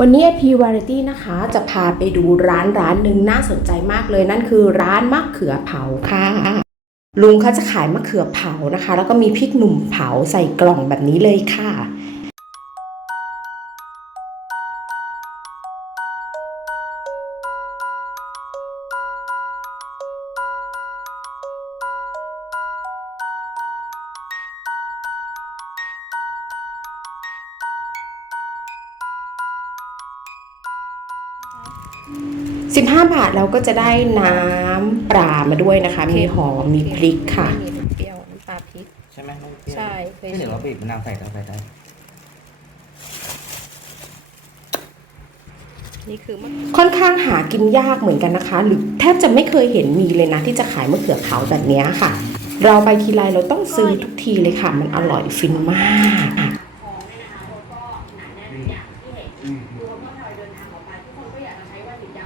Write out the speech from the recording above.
วันนี้ IP Variety นะคะจะพาไปดูร้านร้านหนึ่งน่าสนใจมากเลยนั่นคือร้านมะเขือเผาค่ะ ลุงเขาจะขายมะเขือเผานะคะ แล้วก็มีพริกหนุ่มเผาใส่กล่องแบบนี้เลยค่ะ 15 บาทเราก็จะได้น้ำปลามาด้วยนะคะ มีหอม มีพริกค่ะ ไม่มีเปรี้ยวน้ำปลาพริก ใช่ไหมน้องเปรี้ยวใช่เคยไม่เดี๋ยวเราบีบมะนาวใส่เข้าไปได้ นี่คือมะค่อนข้างหากินยากเหมือนกันนะคะ หรือแทบจะไม่เคยเห็นมีเลยนะ ที่จะขายมะเขือเผาแบบเนี้ยค่ะ เราไปทีไรเราต้องซื้อทุกทีเลยค่ะ มันอร่อยฟินมาก ของเนี่ยนะคะแล้วก็หนาแน่นอย่าง รวมเมื่อทยเดินทางออกไปทุกคนก็อยากจะใช้วันหยุดยาว